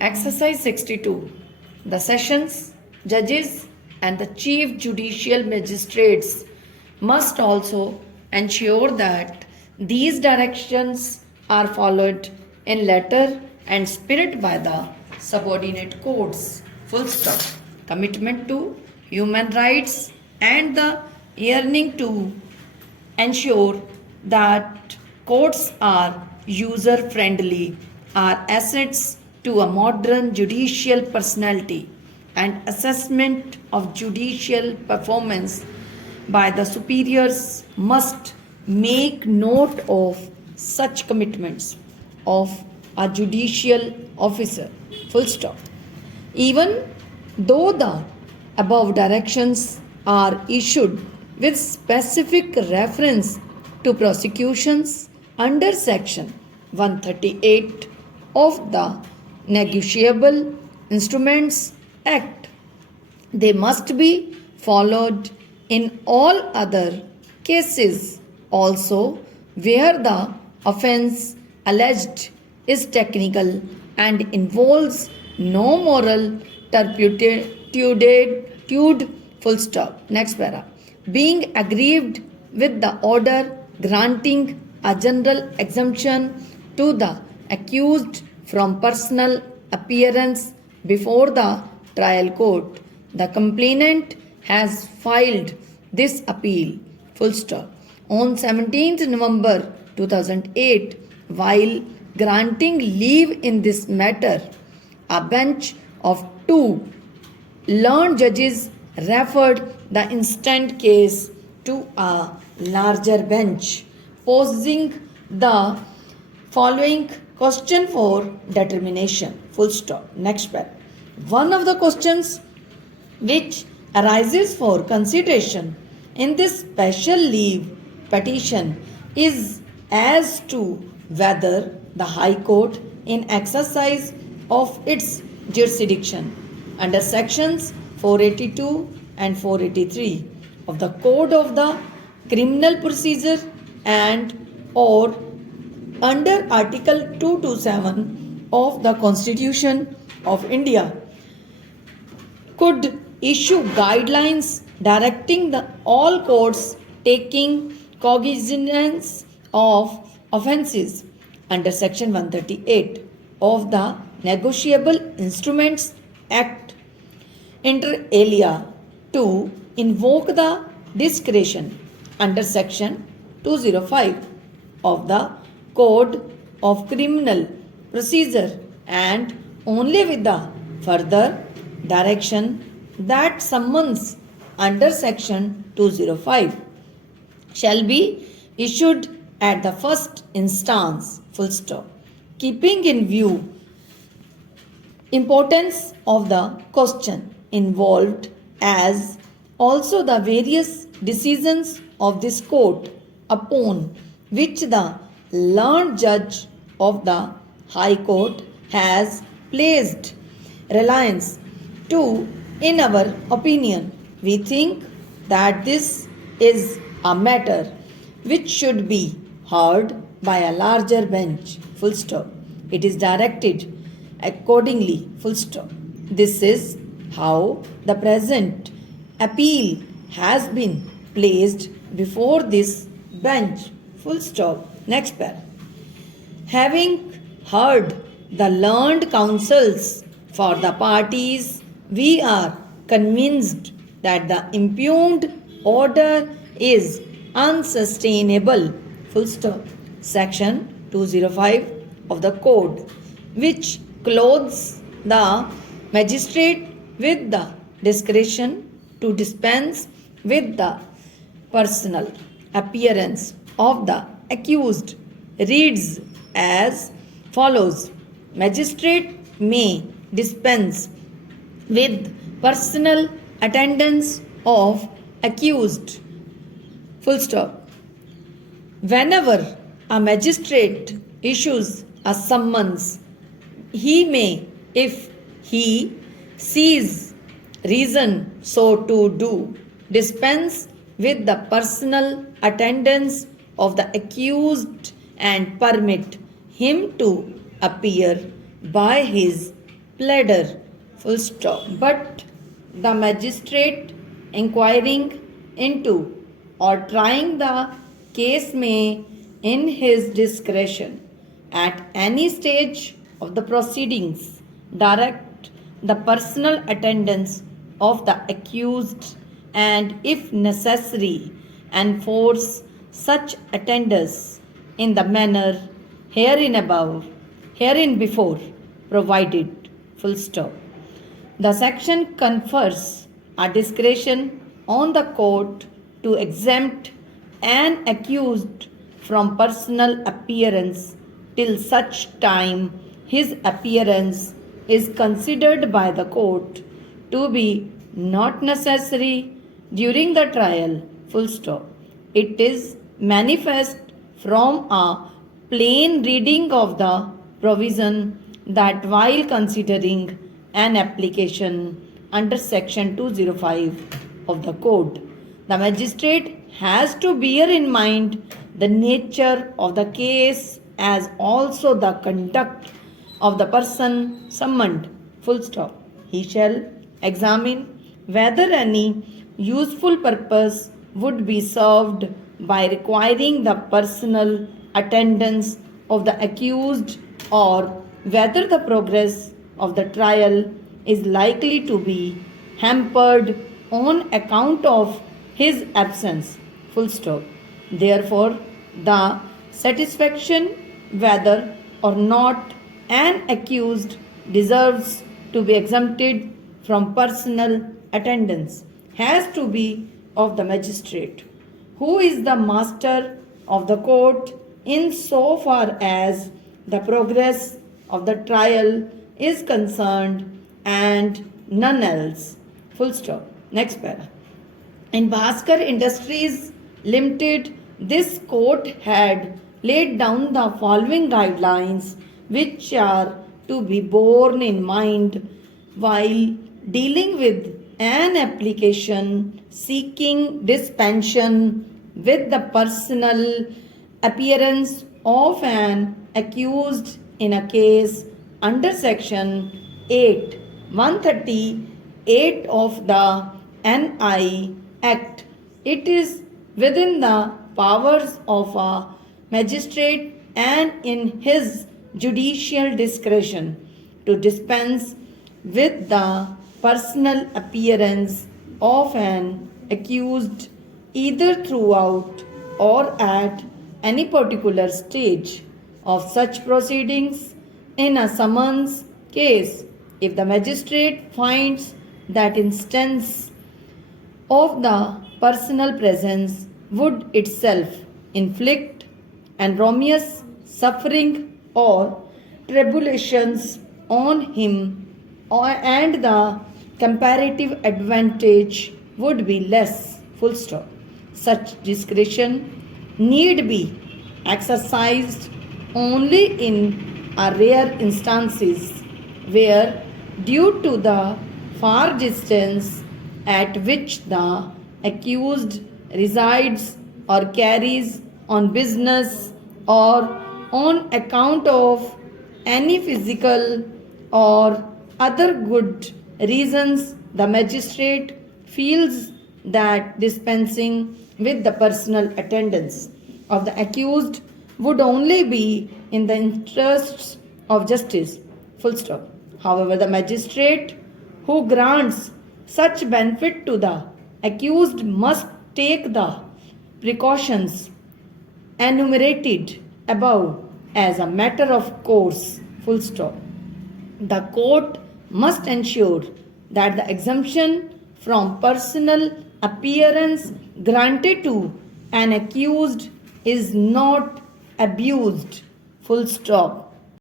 Exercise 62. The sessions, judges, and the chief judicial magistrates must also ensure that these directions are followed in letter and spirit by the subordinate courts. Full stop. Commitment to human rights and the yearning to ensure that courts are user friendly are assets to a modern judicial personality and assessment of judicial performance by the superiors must make note of such commitments of a judicial officer. Full stop. Even though the above directions are issued with specific reference to prosecutions under Section 138 of the Negotiable Instruments Act, they must be followed in all other cases also where the offence alleged is technical and involves no moral turpitude. Full stop. Next para. Being aggrieved with the order granting a general exemption to the accused from personal appearance before the trial court. The complainant has filed this appeal. Full stop. On 17th November 2008, while granting leave in this matter, a bench of two learned judges referred the instant case to a larger bench, posing the following question for determination. Full stop. Next paragraph. One of the questions which arises for consideration in this special leave petition is as to whether the High Court, in exercise of its jurisdiction under sections 482 and 483 of the Code of the Criminal Procedure and or under Article 227 of the Constitution of India, could issue guidelines directing all courts taking cognizance of offences under Section 138 of the Negotiable Instruments Act, inter alia, to invoke the discretion under Section 205 of the Code of Criminal Procedure and only with the further direction that summons under Section 205 shall be issued at the first instance. Full stop. Keeping in view importance of the question involved as also the various decisions of this court upon which the learned judge of the High Court has placed reliance to, in our opinion, we think that this is a matter which should be heard by a larger bench. Full stop. It is directed accordingly. Full stop. This is how the present appeal has been placed before this bench. Full stop. Next paragraph. Having heard the learned counsels for the parties, we are convinced that the impugned order is unsustainable. Full stop. Section 205 of the Code, which clothes the magistrate with the discretion to dispense with the personal appearance of the accused, reads as follows. Magistrate may dispense with personal attendance of accused. Full stop. Whenever a magistrate issues a summons, he may, if he sees reason so to do, dispense with the personal attendance of the accused and permit him to appear by his pleader, full stop. But the magistrate inquiring into or trying the case may, in his discretion, at any stage of the proceedings, direct the personal attendance of the accused and, if necessary, enforce such attendance in the manner herein before provided. Full stop. The section confers a discretion on the court to exempt an accused from personal appearance till such time his appearance is considered by the court to be not necessary during the trial. Full stop. It is manifest from a plain reading of the provision that while considering an application under section 205 of the code, the magistrate has to bear in mind the nature of the case as also the conduct of the person summoned. Full stop. He shall examine whether any useful purpose would be served by requiring the personal attendance of the accused or whether the progress of the trial is likely to be hampered on account of his absence. Full stop. Therefore, the satisfaction whether or not an accused deserves to be exempted from personal attendance has to be of the magistrate, who is the master of the court in so far as the progress of the trial is concerned and none else. Full stop. Next para. In Bhaskar Industries Limited, this court had laid down the following guidelines which are to be borne in mind while dealing with an application seeking dispensation with the personal appearance of an accused in a case under section 8 138 of the NI Act. It is within the powers of a magistrate and in his judicial discretion to dispense with the personal appearance of an accused either throughout or at any particular stage of such proceedings in a summons case if the magistrate finds that instance of the personal presence would itself inflict enormous suffering or tribulations on him and the comparative advantage would be less. Full stop. Such discretion need be exercised only in a rare instances where, due to the far distance at which the accused resides or carries on business or on account of any physical or other good reasons, the magistrate feels that dispensing with the personal attendance of the accused would only be in the interests of justice. Full stop. However, the magistrate who grants such benefit to the accused must take the precautions enumerated above as a matter of course. Full stop. The court must ensure that the exemption from personal appearance granted to an accused is not abused. Full stop.